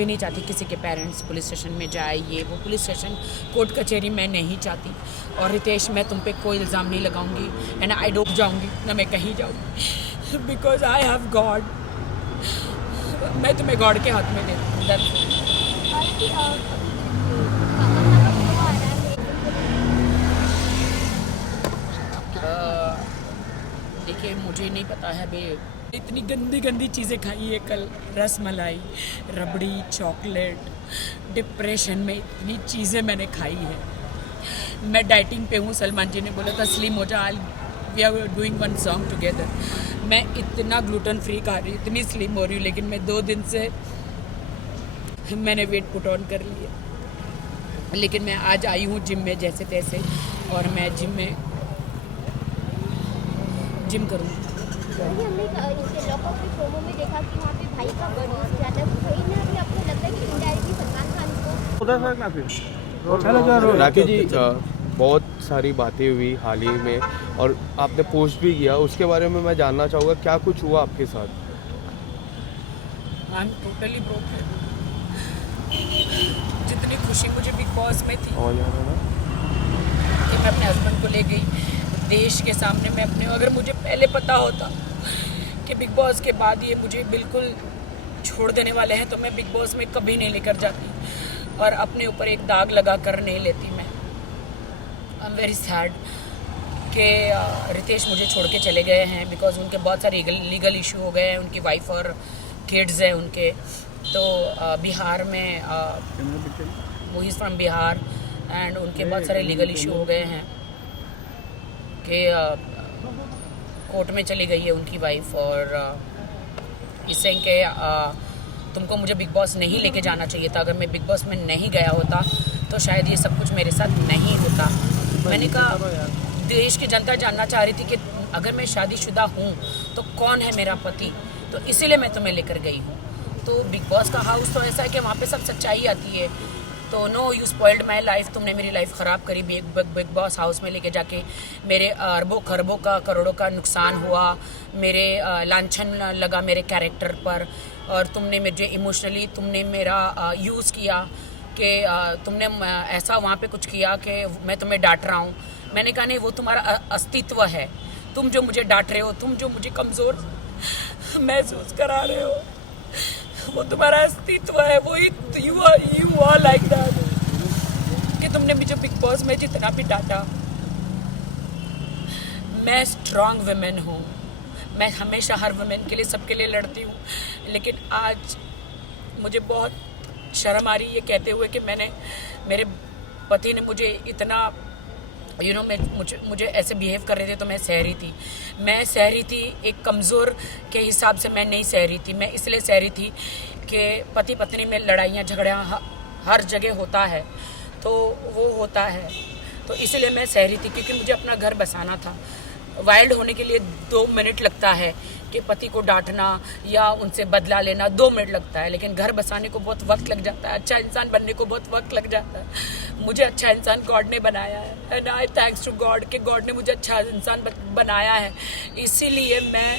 भी नहीं चाहती किसी के पेरेंट्स पुलिस स्टेशन में जाए, ये वो पुलिस स्टेशन कोर्ट कचहरी मैं नहीं चाहती। और रितेश, मैं तुम पे कोई इल्ज़ाम नहीं लगाऊंगी एंड आई डूब जाऊंगी ना मैं कहीं जाऊंगी, बिकॉज आई हैव गॉड। मैं तुम्हें गॉड के हाथ में दे देखिए, मुझे नहीं पता है अभी। इतनी गंदी गंदी चीज़ें खाई है कल, रस मलाई, रबड़ी, चॉकलेट, डिप्रेशन में इतनी चीज़ें मैंने खाई है। मैं डाइटिंग पे हूँ, सलमान जी ने बोला था स्लिम हो जा, we are doing one song together. मैं इतना ग्लूटेन फ्री खा रही हूँ, इतनी स्लिम हो रही हूँ, लेकिन मैं 2 दिन से मैंने वेट पुट ऑन कर लिया। लेकिन मैं आज आई हूँ जिम में जैसे तैसे, और मैं जिम करूँगी। हमने लॉकअप के प्रोमो में देखा कि वहाँ पे भाई का बर्थ ज़्यादा सही में अभी आपको लगता है कि इनडायरेक्टली सलमान खान को राखी जी, बहुत सारी बातें हुई हाल ही में और आपने पोस्ट भी किया, उसके बारे में मैं जानना चाहूँगा क्या कुछ हुआ आपके साथ? I am totally broken. जितनी खुशी मुझे बिग बॉस में थी कि मैं अपने हस्बैंड को ले गई देश के सामने, मैं अपने, अगर मुझे पहले पता होता कि बिग बॉस के बाद ये मुझे बिल्कुल छोड़ देने वाले हैं तो मैं बिग बॉस में कभी नहीं लेकर जाती और अपने ऊपर एक दाग लगा कर नहीं लेती। मैं आई एम वेरी सैड कि रितेश मुझे छोड़ के चले गए हैं, बिकॉज उनके बहुत सारे लीगल इशू हो गए हैं, उनकी वाइफ और किड्स हैं उनके। तो बिहार में वो इज़ फ्रॉम बिहार एंड उनके बहुत सारे लीगल इशू हो गए हैं कि कोर्ट में चली गई है उनकी वाइफ, और इससे कि तुमको मुझे बिग बॉस नहीं लेके जाना चाहिए था। अगर मैं बिग बॉस में नहीं गया होता तो शायद ये सब कुछ मेरे साथ नहीं होता। मैंने कहा, देश की जनता जानना चाह रही थी कि अगर मैं शादीशुदा हूँ तो कौन है मेरा पति, तो इसीलिए मैं तुम्हें लेकर गई हूँ। तो बिग बॉस का हाउस तो ऐसा है कि वहाँ पे सब सच्चाई आती है। तो no, you spoiled my life, तुमने मेरी लाइफ ख़राब करी बिग बॉस हाउस में लेके जाके। मेरे अरबों खरबों का, करोड़ों का नुकसान हुआ, मेरे लांछन लगा मेरे कैरेक्टर पर, और तुमने मुझे इमोशनली तुमने मेरा यूज़ किया कि तुमने ऐसा वहाँ पे कुछ किया कि मैं तुम्हें डांट रहा हूँ। मैंने कहा नहीं, वो तुम्हारा अस्तित्व है, तुम जो मुझे डांट रहे हो, तुम जो मुझे कमज़ोर महसूस करा रहे हो, वो तुम्हारा अस्तित्व है, वो यू आर लाइक दैट। कि तुमने मुझे बिग बॉस में जितना भी डांटा, मैं स्ट्रॉन्ग वुमेन हूँ, मैं हमेशा हर वुमेन के लिए, सबके लिए लड़ती हूँ। लेकिन आज मुझे बहुत शर्म आ रही है ये कहते हुए कि मेरे पति ने मुझे इतना मुझे ऐसे बिहेव कर रहे थे, तो मैं सह रही थी एक कमज़ोर के हिसाब से मैं नहीं सह रही थी। मैं इसलिए सह रही थी कि पति पत्नी में लड़ाइयाँ झगड़ियाँ हर जगह होता है, तो वो होता है, तो इसलिए मैं सह रही थी क्योंकि मुझे अपना घर बसाना था। वाइल्ड होने के लिए 2 मिनट लगता है कि पति को डांटना या उनसे बदला लेना 2 मिनट लगता है, लेकिन घर बसाने को बहुत वक्त लग जाता है, अच्छा इंसान बनने को बहुत वक्त लग जाता है। मुझे अच्छा इंसान गॉड ने बनाया है and I thanks to God कि गॉड ने मुझे अच्छा इंसान बनाया है। इसीलिए मैं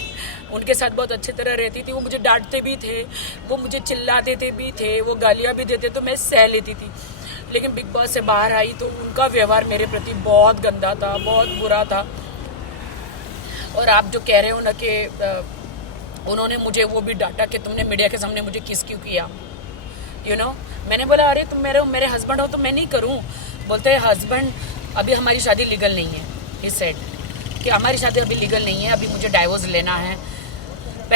उनके साथ बहुत अच्छी तरह रहती थी। वो मुझे डांटते भी थे, वो मुझे चिल्लाते थे भी थे, वो गालियाँ भी देते, तो मैं सह लेती थी। लेकिन बिग बॉस से बाहर आई तो उनका व्यवहार मेरे प्रति बहुत गंदा था, बहुत बुरा था। और आप जो कह रहे हो ना कि उन्होंने मुझे वो भी डांटा कि तुमने मीडिया के सामने मुझे किस क्यों किया, मैंने बोला अरे तुम मेरे हस्बैंड हो तो मैं नहीं करूं। बोलते हैं हस्बैंड, अभी हमारी शादी लीगल नहीं है। ही सेड कि हमारी शादी अभी लीगल नहीं है, अभी मुझे डाइवोर्स लेना है।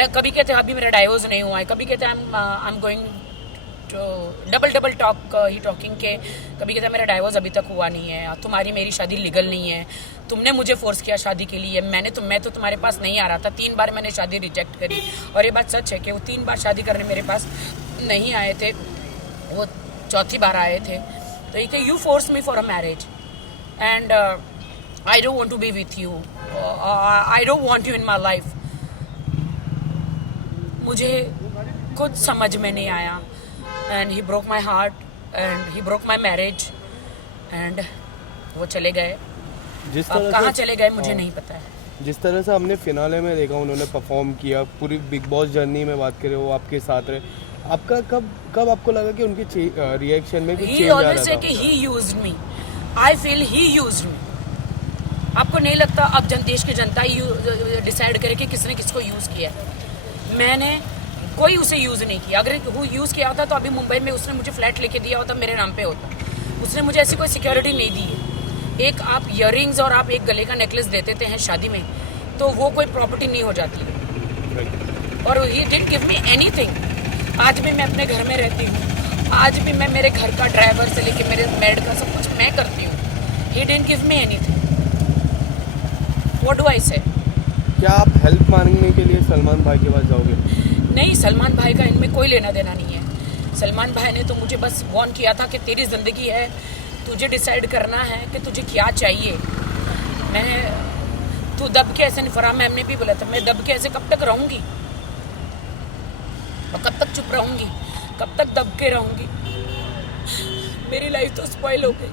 कभी कहते हैं अभी मेरा डाइवोर्स नहीं हुआ है, कभी कहते हैं I am going double talk he talking के, कभी कहता है मेरा डाइवोर्स अभी तक हुआ नहीं है, तुम्हारी मेरी शादी लीगल नहीं है, तुमने मुझे फोर्स किया शादी के लिए, मैं तो तुम्हारे पास नहीं आ रहा था, 3 बार मैंने शादी रिजेक्ट करी। और ये बात सच है कि वो 3 बार शादी करने मेरे पास नहीं आए थे, वो 4थी बार आए थे। तो ये कि you force me for a marriage and I don't want to be with you, I don't want you in my life. मुझे कुछ समझ में नहीं आया and he broke my heart and he broke my marriage and वो चले गए। जिस अब तरह कहाँ से चले गए मुझे नहीं पता है। जिस तरह से हमने फिनाले में देखा उन्होंने परफॉर्म किया, पूरी बिग बॉस जर्नी में बात करें वो आपके साथ रहे, आपका कब आपको लगा कि उनके रिएक्शन में कुछ He चेंज आ always रहा say था? कि he used me. I feel he used me. आपको नहीं लगता अब देश की जनता ही डिसाइड करे कि किसने किसको यूज किया है? मैंने कोई उसे यूज नहीं किया। अगर वो यूज किया होता तो अभी मुंबई में उसने मुझे फ्लैट लेके दिया होता, मेरे नाम पे होता। उसने मुझे ऐसी कोई सिक्योरिटी नहीं दी है। एक आप इयररिंग्स और आप एक गले का नेकलेस दे देते हैं शादी में, तो वो कोई प्रॉपर्टी नहीं हो जाती है। और he didn't give me anything. आज भी मैं अपने घर में रहती हूँ, आज भी मैं मेरे घर का ड्राइवर से लेके मेरे मेड का सब कुछ मैं करती हूँ। He didn't give me anything. What do I से? क्या आप हेल्प मांगने के लिए सलमान भाई के पास जाओगे? नहीं, सलमान भाई का इनमें कोई लेना देना नहीं है। सलमान भाई ने तो मुझे बस वार्न किया था कि तेरी ज़िंदगी है, तुझे डिसाइड करना है कि तुझे क्या चाहिए। तू दब के ऐसे नहीं, फरहान मैम ने भी बोला था, मैं दब के ऐसे कब तक रहूँगी और कब तक चुप रहूँगी, कब तक दब के रहूँगी? मेरी लाइफ तो स्पॉइल हो गई,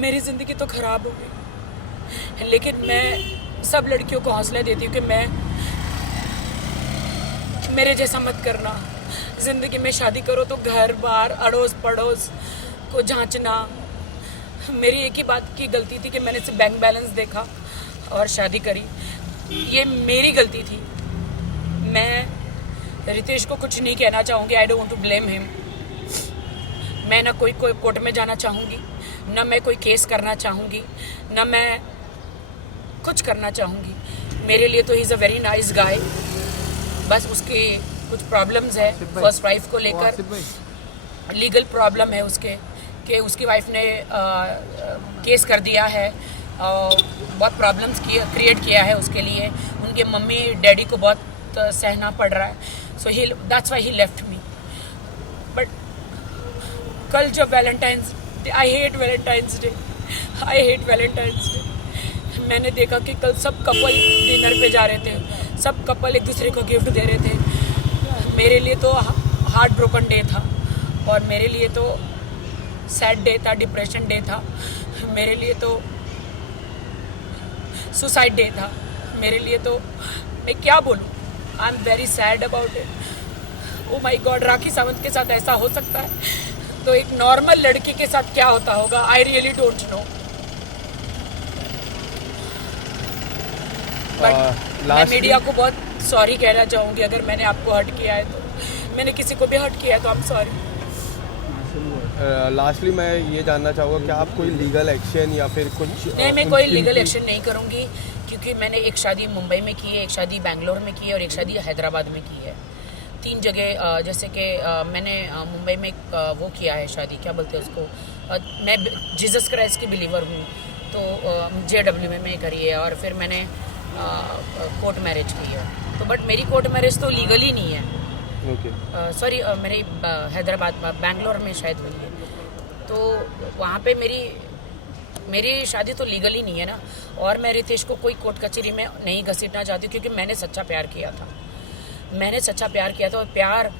मेरी ज़िंदगी तो ख़राब हो गई। लेकिन मैं सब लड़कियों को हौसला देती हूँ कि मेरे जैसा मत करना। ज़िंदगी में शादी करो तो घर बार अड़ोस पड़ोस को जांचना। मेरी एक ही बात की गलती थी कि मैंने सिर्फ बैंक बैलेंस देखा और शादी करी। ये मेरी गलती थी। मैं रितेश को कुछ नहीं कहना चाहूँगी। I don't want to blame him. मैं ना कोई कोर्ट में जाना चाहूँगी, ना मैं कोई केस करना चाहूँगी, ना मैं कुछ करना चाहूँगी। मेरे लिए तो he is a very nice guy. बस उसके कुछ प्रॉब्लम्स है फर्स्ट वाइफ को लेकर, लीगल प्रॉब्लम है उसके कि उसकी वाइफ ने केस कर दिया है और बहुत प्रॉब्लम्स क्रिएट किया है उसके लिए। उनके मम्मी डैडी को बहुत सहना पड़ रहा है। So he that's why he left me. But कल जब Valentine's day, I hate Valentine's day, I hate Valentine's day. मैंने देखा कि कल सब कपल डिनर पे जा रहे थे, सब कपल एक दूसरे को गिफ्ट दे रहे थे। मेरे लिए तो हार्ट ब्रोकन डे था और मेरे लिए तो सैड डे था, डिप्रेशन डे था, मेरे लिए तो सुसाइड डे था, मेरे लिए तो मैं क्या बोलूँ। I am very sad about it. Oh my God, Rakhi Sawant के साथ ऐसा हो सकता है तो एक नॉर्मल लड़की के साथ क्या होता होगा? I really don't know. But मैं मीडिया को बहुत सॉरी कहना चाहूँगी अगर मैंने आपको हर्ट किया है तो। मैंने किसी को भी हर्ट किया है तो आई एम सॉरी। लास्टली मैं ये जानना चाहूँगा कि आप कोई लीगल एक्शन या फिर कुछ? नहीं, मैं कोई लीगल एक्शन नहीं करूँगी क्योंकि मैंने एक शादी मुंबई में की है, एक शादी बेंगलोर में की है और एक शादी हैदराबाद में की है। 3 जगह जैसे कि मैंने मुंबई में वो किया है शादी, क्या बोलते हैं उसको, मैं जीसस क्राइस्ट की बिलीवर हूँ तो JW में करी है और फिर मैंने कोर्ट मैरिज की है। तो बट मेरी कोर्ट मैरिज तो लीगल ही नहीं है। सॉरी, मेरी हैदराबाद बेंगलोर में शायद हुई है, तो वहाँ पे मेरी शादी तो लीगल ही नहीं है ना। और मैं रितेश को कोई कोर्ट कचहरी में नहीं घसीटना चाहती क्योंकि मैंने सच्चा प्यार किया था। मैंने सच्चा प्यार किया था और प्यार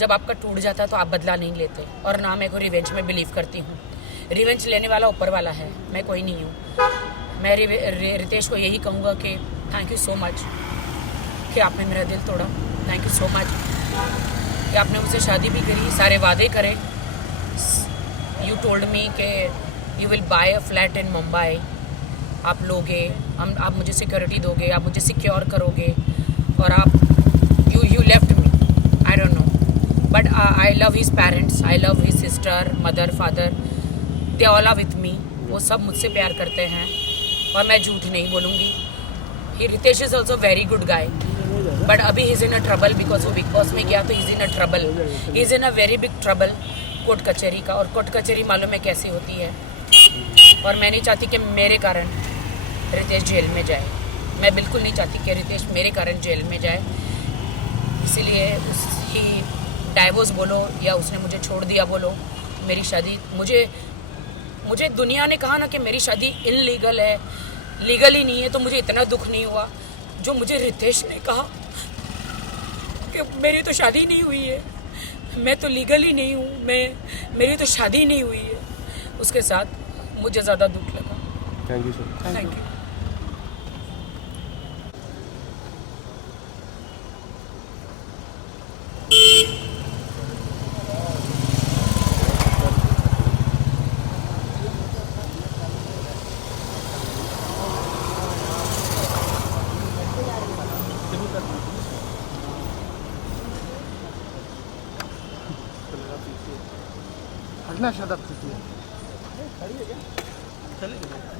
जब आपका टूट जाता है तो आप बदला नहीं लेते। और ना मैं को रिवेंज में बिलीव करती हूँ। रिवेंज लेने वाला ऊपर वाला है, मैं कोई नहीं हूँ। मैं रितेश को यही कहूँगा कि थैंक यू सो मच कि आपने मेरा दिल तोड़ा। थैंक यू सो मच कि आपने मुझसे शादी भी करी, सारे वादे करे। यू टोल्ड मी कि you will buy a flat in Mumbai, आप लोगे, आप मुझे सिक्योरिटी दोगे, आप मुझे सिक्योर करोगे और आप you left me. I don't know but I love his parents, I love his sister, mother, father, they all are with me. वो सब मुझसे प्यार करते हैं और मैं झूठ नहीं बोलूँगी। He Ritesh is also very good guy but अभी he is in a trouble because वो बिग बॉस में गया तो is in a trouble, he is in a very big trouble court कचहरी का। और कोर्ट कचहरी मालूम है कैसी होती है और मैं नहीं चाहती कि मेरे कारण रितेश जेल में जाए। मैं बिल्कुल नहीं चाहती कि रितेश मेरे कारण जेल में जाए। इसीलिए उसकी डाइवोर्स बोलो या उसने मुझे छोड़ दिया बोलो, मेरी शादी मुझे दुनिया ने कहा ना कि मेरी शादी इनलीगल है, लीगल ही नहीं है, तो मुझे इतना दुख नहीं हुआ जो मुझे रितेश ने कहा कि मेरी तो शादी नहीं हुई है, मैं तो लीगल ही नहीं हूँ, मेरी तो शादी नहीं हुई है। उसके साथ मुझे ज़्यादा दुख लगा। Thank you sir. Thank you. घटना सदक चुकी है।